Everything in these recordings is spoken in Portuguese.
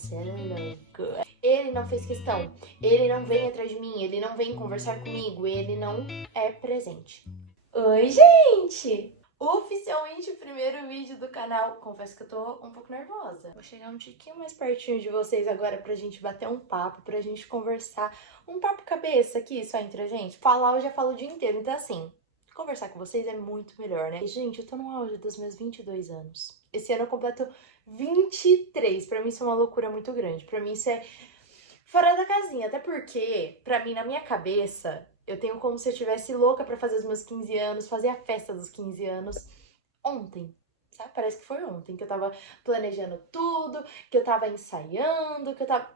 você é louco. Ele não fez questão, ele não vem atrás de mim, ele não vem conversar comigo, ele não é presente. Oi, gente! Oficialmente o primeiro vídeo do canal. Confesso que eu tô um pouco nervosa. Vou chegar um tiquinho mais pertinho de vocês agora pra gente bater um papo, pra gente conversar. Um papo cabeça aqui, só entre a gente. Falar eu já falo o dia inteiro, então assim, conversar com vocês é muito melhor, né? E, gente, eu tô no auge dos meus 22 anos. Esse ano eu completo 23. Pra mim isso é uma loucura muito grande. Pra mim isso é fora da casinha, até porque, pra mim, na minha cabeça, eu tenho como se eu estivesse louca pra fazer os meus 15 anos, fazer a festa dos 15 anos ontem, sabe? Parece que foi ontem que eu tava planejando tudo, que eu tava ensaiando, que eu tava...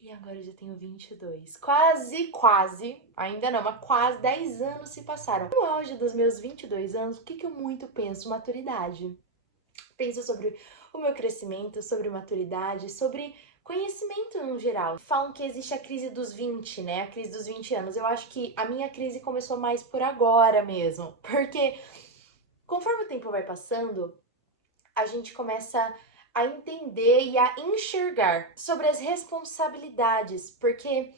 E agora eu já tenho 22. Quase, ainda não, mas quase 10 anos se passaram. No auge dos meus 22 anos, o que que eu muito penso? Maturidade. Penso sobre o meu crescimento, sobre maturidade, sobre conhecimento no geral. Falam que existe a crise dos 20, né? A crise dos 20 anos. Eu acho que a minha crise começou mais por agora mesmo. Porque conforme o tempo vai passando, a gente começa a entender e a enxergar sobre as responsabilidades. Porque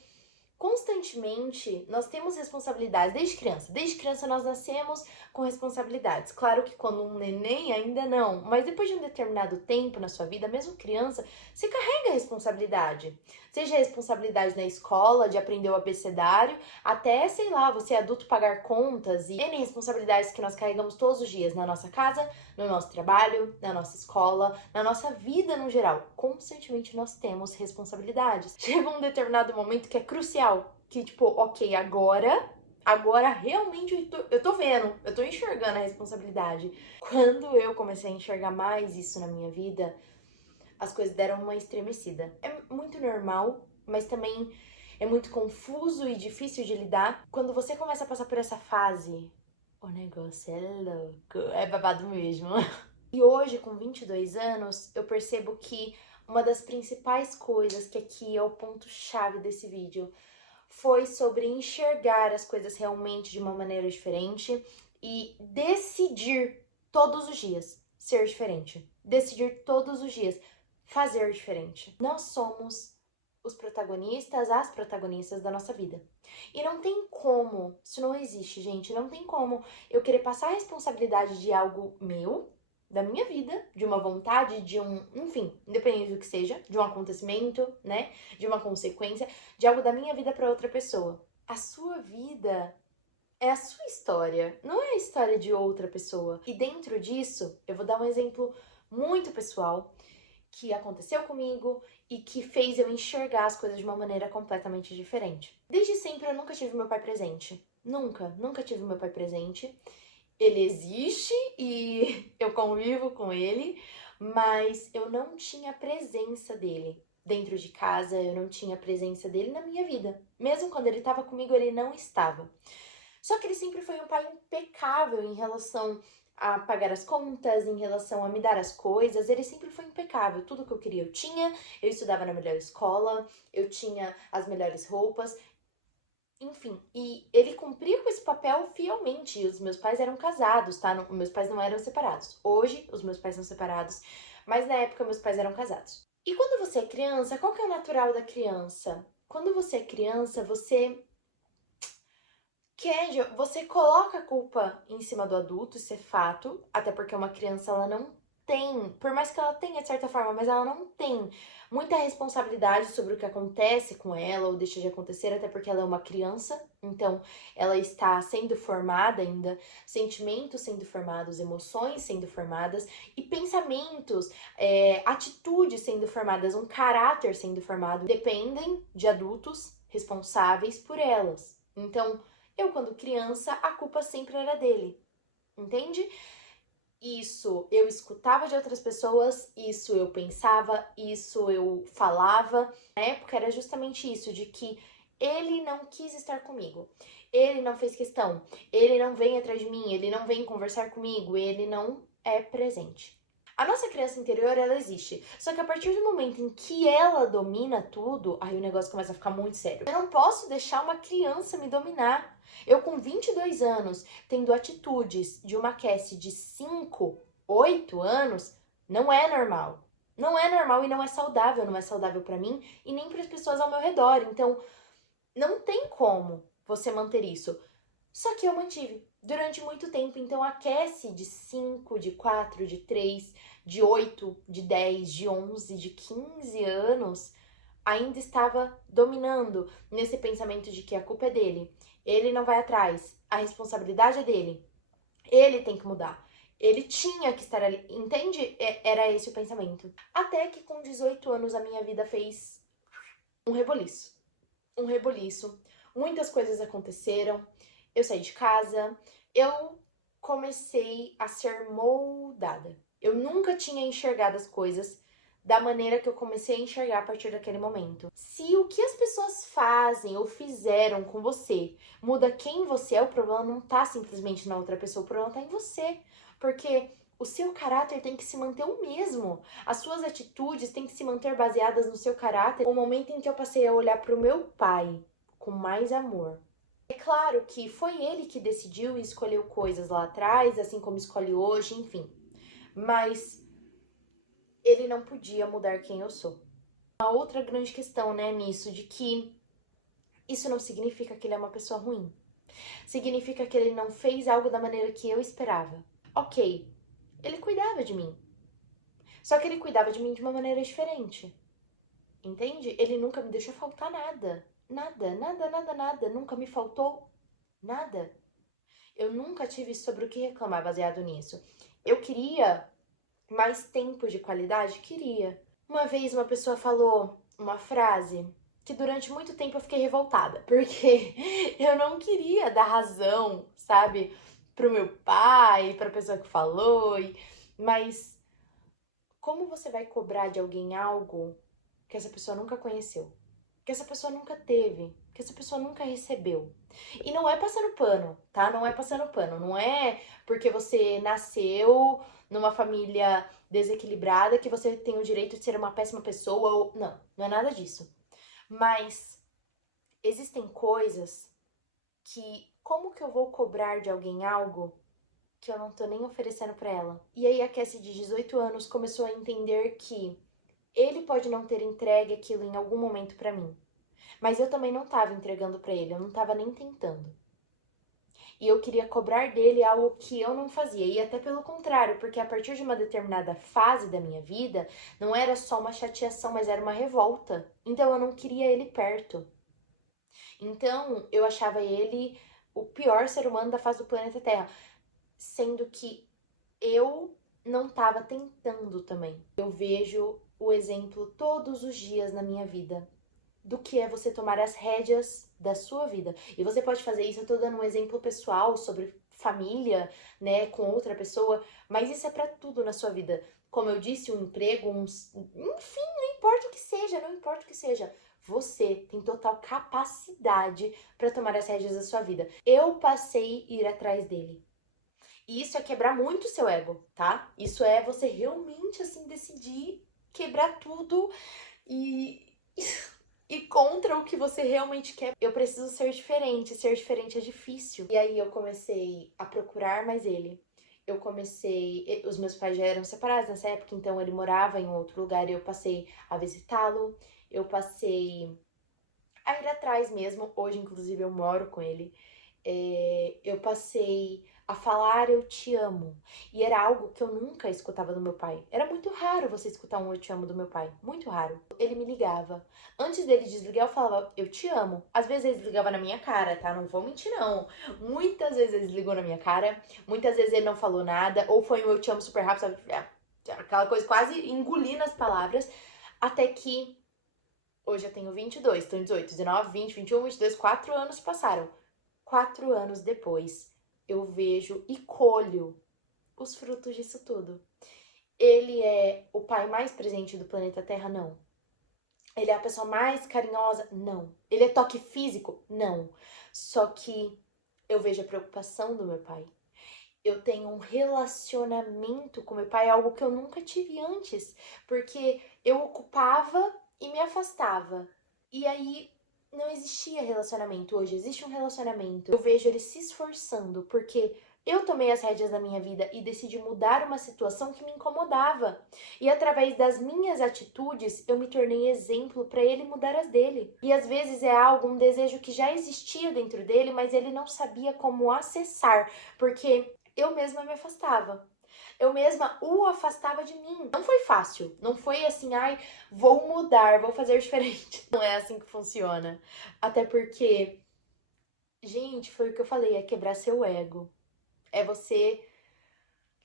constantemente nós temos responsabilidades desde criança. Desde criança nós nascemos com responsabilidades. Claro que quando um neném ainda não, mas depois de um determinado tempo na sua vida, mesmo criança, você carrega a responsabilidade. Seja a responsabilidade na escola, de aprender o abecedário, até, sei lá, você adulto pagar contas e N responsabilidades que nós carregamos todos os dias na nossa casa, no nosso trabalho, na nossa escola, na nossa vida no geral. Constantemente nós temos responsabilidades. Chega um determinado momento que é crucial, que tipo, ok, agora realmente eu tô vendo, eu tô enxergando a responsabilidade. Quando eu comecei a enxergar mais isso na minha vida, as coisas deram uma estremecida. É muito normal, mas também é muito confuso e difícil de lidar. Quando você começa a passar por essa fase, o negócio é louco, é babado mesmo. E hoje, com 22 anos, eu percebo que uma das principais coisas, que aqui é o ponto-chave desse vídeo, foi sobre enxergar as coisas realmente de uma maneira diferente e decidir todos os dias ser diferente. Decidir todos os dias fazer diferente. Nós somos os protagonistas, as protagonistas da nossa vida. E não tem como, isso não existe, gente, não tem como eu querer passar a responsabilidade de algo meu, da minha vida, de uma vontade, de um, enfim, independente do que seja, de um acontecimento, né, de uma consequência, de algo da minha vida para outra pessoa. A sua vida é a sua história, não é a história de outra pessoa. E dentro disso, eu vou dar um exemplo muito pessoal que aconteceu comigo e que fez eu enxergar as coisas de uma maneira completamente diferente. Desde sempre eu nunca tive meu pai presente. Nunca tive meu pai presente. Ele existe e eu convivo com ele, mas eu não tinha presença dele dentro de casa, eu não tinha presença dele na minha vida. Mesmo quando ele estava comigo, ele não estava. Só que ele sempre foi um pai impecável em relação a pagar as contas, em relação a me dar as coisas, ele sempre foi impecável. Tudo que eu queria eu tinha, eu estudava na melhor escola, eu tinha as melhores roupas, enfim, e ele cumpria com esse papel fielmente. E os meus pais eram casados, tá? Meus pais não eram separados. Hoje, os meus pais são separados, mas na época meus pais eram casados. E quando você é criança, qual que é o natural da criança? Quando você é criança, você coloca a culpa em cima do adulto, isso é fato, até porque uma criança, ela não tem, por mais que ela tenha de certa forma, mas ela não tem muita responsabilidade sobre o que acontece com ela ou deixa de acontecer, até porque ela é uma criança, então ela está sendo formada ainda, sentimentos sendo formados, emoções sendo formadas e pensamentos, atitudes sendo formadas, um caráter sendo formado, dependem de adultos responsáveis por elas. Então, eu, quando criança, a culpa sempre era dele, entende? Isso eu escutava de outras pessoas, isso eu pensava, isso eu falava. Na época era justamente isso, de que ele não quis estar comigo, ele não fez questão, ele não vem atrás de mim, ele não vem conversar comigo, ele não é presente. A nossa criança interior, ela existe. Só que a partir do momento em que ela domina tudo, aí o negócio começa a ficar muito sério. Eu não posso deixar uma criança me dominar. Eu com 22 anos, tendo atitudes de uma Cassie de 5, 8 anos, não é normal. Não é normal e não é saudável. Não é saudável pra mim e nem para as pessoas ao meu redor. Então, não tem como você manter isso. Só que eu mantive durante muito tempo. Então, aquece de 5, de 4, de 3, de 8, de 10, de 11, de 15 anos ainda estava dominando nesse pensamento de que a culpa é dele. Ele não vai atrás, a responsabilidade é dele. Ele tem que mudar. Ele tinha que estar ali, entende? Era esse o pensamento. Até que com 18 anos a minha vida fez um reboliço. Um reboliço. Muitas coisas aconteceram. Eu saí de casa. Eu comecei a ser moldada. Eu nunca tinha enxergado as coisas da maneira que eu comecei a enxergar a partir daquele momento. Se o que as pessoas fazem ou fizeram com você muda quem você é, o problema não tá simplesmente na outra pessoa, o problema tá em você. Porque o seu caráter tem que se manter o mesmo. As suas atitudes têm que se manter baseadas no seu caráter. O momento em que eu passei a olhar para o meu pai com mais amor. É claro que foi ele que decidiu e escolheu coisas lá atrás, assim como escolhe hoje, enfim. Mas ele não podia mudar quem eu sou. Uma outra grande questão, né, nisso, de que isso não significa que ele é uma pessoa ruim. Significa que ele não fez algo da maneira que eu esperava. Ok, ele cuidava de mim. Só que ele cuidava de mim de uma maneira diferente. Entende? Ele nunca me deixou faltar nada. Nada, nada, nada, nada. Nunca me faltou nada. Eu nunca tive sobre o que reclamar baseado nisso. Eu queria mais tempo de qualidade? Queria. Uma vez uma pessoa falou uma frase que durante muito tempo eu fiquei revoltada, porque eu não queria dar razão, sabe, pro meu pai, pra pessoa que falou, mas como você vai cobrar de alguém algo que essa pessoa nunca conheceu, que essa pessoa nunca teve, que essa pessoa nunca recebeu? E não é passando pano, tá? Não é passando pano. Não é porque você nasceu numa família desequilibrada que você tem o direito de ser uma péssima pessoa ou... Não, não é nada disso. Mas existem coisas que... Como que eu vou cobrar de alguém algo que eu não tô nem oferecendo pra ela? E aí a Cassie de 18 anos começou a entender que ele pode não ter entregue aquilo em algum momento pra mim. Mas eu também não tava entregando pra ele, eu não tava nem tentando. E eu queria cobrar dele algo que eu não fazia. E até pelo contrário, porque a partir de uma determinada fase da minha vida, não era só uma chateação, mas era uma revolta. Então eu não queria ele perto. Então eu achava ele o pior ser humano da face do planeta Terra. Sendo que eu não estava tentando também. Eu vejo o exemplo todos os dias na minha vida do que é você tomar as rédeas da sua vida. E você pode fazer isso, eu tô dando um exemplo pessoal sobre família, né, com outra pessoa, mas isso é pra tudo na sua vida. Como eu disse, um emprego, enfim, não importa o que seja, não importa o que seja. Você tem total capacidade para tomar as rédeas da sua vida. Eu passei a ir atrás dele. E isso é quebrar muito o seu ego, tá? Isso é você realmente, assim, decidir quebrar tudo e e contra o que você realmente quer. Eu preciso ser diferente é difícil. E aí eu comecei a procurar mais ele. Eu comecei. Os meus pais já eram separados nessa época, então ele morava em outro lugar e eu passei a visitá-lo. Eu passei a ir atrás mesmo. Hoje, inclusive, eu moro com ele. Eu passei a falar eu te amo. E era algo que eu nunca escutava do meu pai. Era muito raro você escutar um eu te amo do meu pai. Muito raro. Ele me ligava. Antes dele desligar, eu falava eu te amo. Às vezes ele desligava na minha cara, tá? Não vou mentir, não. Muitas vezes ele desligou na minha cara. Muitas vezes ele não falou nada. Ou foi um eu te amo super rápido, sabe? Aquela coisa quase engolindo as palavras. Até que hoje eu tenho 22, tô em 18, 19, 20, 21, 22, 4 anos passaram. 4 anos depois, eu vejo e colho os frutos disso tudo. Ele é o pai mais presente do planeta Terra? Não. Ele é a pessoa mais carinhosa? Não. Ele é toque físico? Não. Só que eu vejo a preocupação do meu pai. Eu tenho um relacionamento com meu pai, algo que eu nunca tive antes, porque eu ocupava e me afastava. E aí não existia relacionamento. Hoje existe um relacionamento. Eu vejo ele se esforçando, porque Eu tomei as rédeas da minha vida e decidi mudar uma situação que me incomodava. E através das minhas atitudes, eu me tornei exemplo para ele mudar as dele. E às vezes é algo, um desejo que já existia dentro dele, mas ele não sabia como acessar, porque eu mesma me afastava. Eu mesma o afastava de mim. Não foi fácil. Não foi assim, ai, vou mudar, vou fazer diferente. Não é assim que funciona. Até porque, gente, foi o que eu falei, é quebrar seu ego. É você.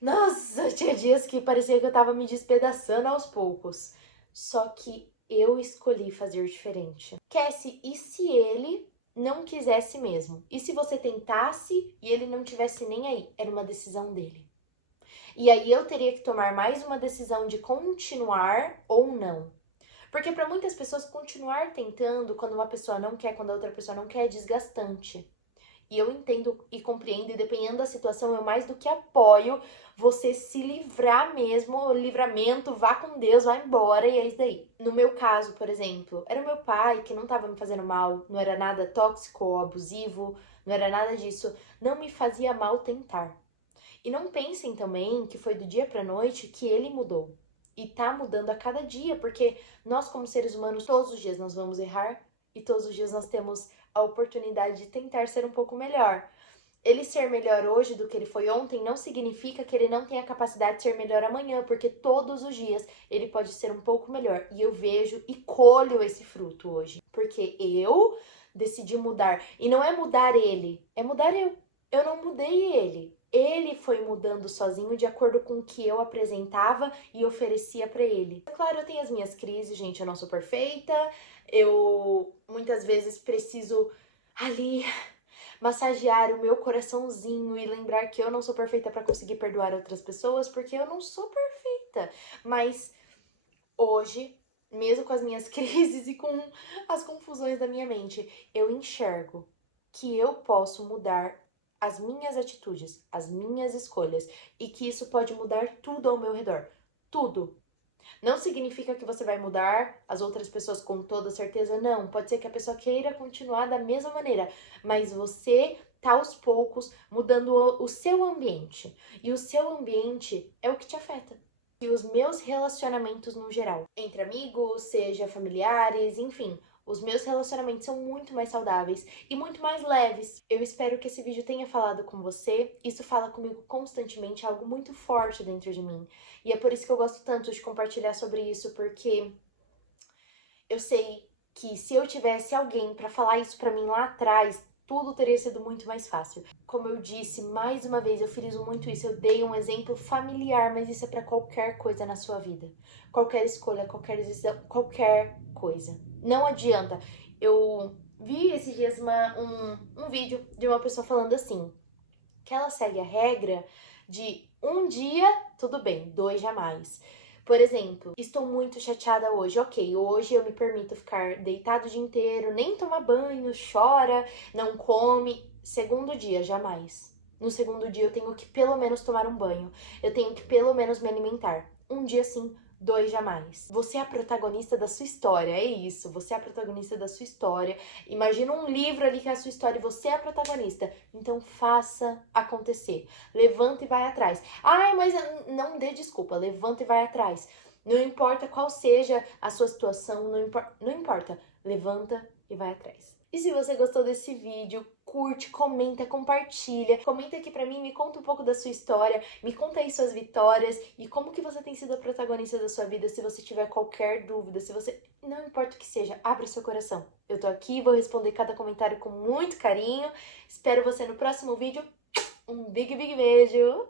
Nossa, tinha dias que parecia que eu tava me despedaçando aos poucos. Só que eu escolhi fazer diferente. Cassie, e se ele não quisesse mesmo? E se você tentasse e ele não tivesse nem aí? Era uma decisão dele. E aí eu teria que tomar mais uma decisão de continuar ou não. Porque para muitas pessoas continuar tentando quando uma pessoa não quer, quando a outra pessoa não quer, é desgastante. E eu entendo e compreendo, e dependendo da situação, eu mais do que apoio você se livrar mesmo, o livramento, vá com Deus, vá embora, e é isso daí. No meu caso, por exemplo, era o meu pai que não tava me fazendo mal, não era nada tóxico ou abusivo, não era nada disso, não me fazia mal tentar. E não pensem também que foi do dia pra noite que ele mudou. E tá mudando a cada dia, porque nós como seres humanos, todos os dias nós vamos errar e todos os dias nós temos a oportunidade de tentar ser um pouco melhor. Ele ser melhor hoje do que ele foi ontem não significa que ele não tenha a capacidade de ser melhor amanhã, porque todos os dias ele pode ser um pouco melhor. E eu vejo e colho esse fruto hoje, porque eu decidi mudar. E não é mudar ele, é mudar eu. Eu não mudei ele. Ele foi mudando sozinho de acordo com o que eu apresentava e oferecia pra ele. Claro, eu tenho as minhas crises, gente, eu não sou perfeita. Eu muitas vezes preciso ali massagear o meu coraçãozinho e lembrar que eu não sou perfeita pra conseguir perdoar outras pessoas, porque eu não sou perfeita. Mas hoje, mesmo com as minhas crises e com as confusões da minha mente, eu enxergo que eu posso mudar as minhas atitudes, as minhas escolhas, e que isso pode mudar tudo ao meu redor. Tudo. Não significa que você vai mudar as outras pessoas com toda certeza, não. Pode ser que a pessoa queira continuar da mesma maneira, mas você tá aos poucos mudando o seu ambiente. E o seu ambiente é o que te afeta. E os meus relacionamentos no geral, entre amigos, seja familiares, enfim, os meus relacionamentos são muito mais saudáveis e muito mais leves. Eu espero que esse vídeo tenha falado com você. Isso fala comigo constantemente, é algo muito forte dentro de mim. E é por isso que eu gosto tanto de compartilhar sobre isso, porque eu sei que se eu tivesse alguém pra falar isso pra mim lá atrás, tudo teria sido muito mais fácil. Como eu disse, mais uma vez, eu friso muito isso, eu dei um exemplo familiar, mas isso é pra qualquer coisa na sua vida. Qualquer escolha, qualquer decisão, qualquer coisa. Não adianta. Eu vi esses dias um vídeo de uma pessoa falando assim, que ela segue a regra de um dia, tudo bem, dois jamais. Por exemplo, estou muito chateada hoje. Ok, hoje eu me permito ficar deitado o dia inteiro, nem tomar banho, chora, não come. Segundo dia, jamais. No segundo dia eu tenho que pelo menos tomar um banho. Eu tenho que pelo menos me alimentar. Um dia sim, dois jamais. Você é a protagonista da sua história, é isso. Você é a protagonista da sua história. Imagina um livro ali que é a sua história e você é a protagonista. Então faça acontecer. Levanta e vai atrás. Ai, mas não dê desculpa. Levanta e vai atrás. Não importa qual seja a sua situação, não importa. Levanta e vai atrás. E se você gostou desse vídeo, curte, comenta, compartilha. Comenta aqui pra mim, me conta um pouco da sua história, me conta aí suas vitórias e como que você tem sido a protagonista da sua vida. Se você tiver qualquer dúvida, se você... Não importa o que seja, abre seu coração. Eu tô aqui, vou responder cada comentário com muito carinho. Espero você no próximo vídeo. Um big, big beijo!